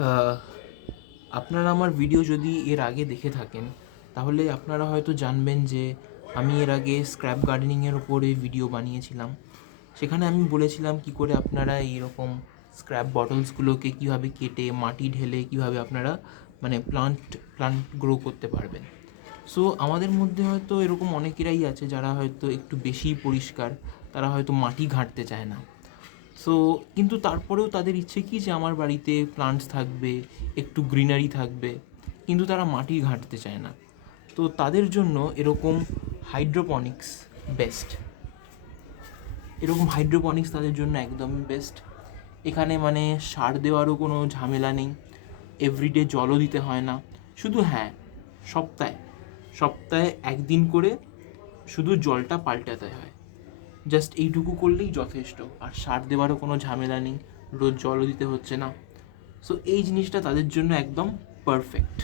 আহ, আপনারা আমার ভিডিও যদি এর আগে দেখে থাকেন তাহলে আপনারা হয়তো জানবেন যে আমি এর আগে স্ক্র্যাপ গার্ডেনিংয়ের ওপরে ভিডিও বানিয়েছিলাম। সেখানে আমি বলেছিলাম কি করে আপনারা এইরকম স্ক্র্যাপ বটলসগুলোকে কীভাবে কেটে মাটি ঢেলে কীভাবে আপনারা মানে প্লান্ট গ্রো করতে পারবেন। সো আমাদের মধ্যে হয়তো এরকম অনেকেরাই আছে যারা হয়তো একটু বেশিই পরিষ্কার, তারা হয়তো মাটি ঘাঁটতে চায় না। সো কিন্তু তারপরেও তাদের ইচ্ছে কী যে আমার বাড়িতে প্লান্টস থাকবে, একটু গ্রিনারি থাকবে, কিন্তু তারা মাটি ঘাঁটতে চায় না। তো তাদের জন্য এরকম হাইড্রোপনিক্স বেস্ট। এরকম হাইড্রোপনিক্স তাদের জন্য একদমই বেস্ট। এখানে মানে সার দেওয়ারও কোনো ঝামেলা নেই, এভরিডে জলও দিতে হয় না। শুধু হ্যাঁ, সপ্তাহে সপ্তাহে একদিন করে শুধু জলটা পাল্টাতে হয়। জাস্ট এইটুকু করলেই যথেষ্ট, আর সার দেওয়ারও কোনো ঝামেলা নেই, রোজ জলও দিতে হচ্ছে না। সো এই জিনিসটা তাদের জন্য একদম পারফেক্ট।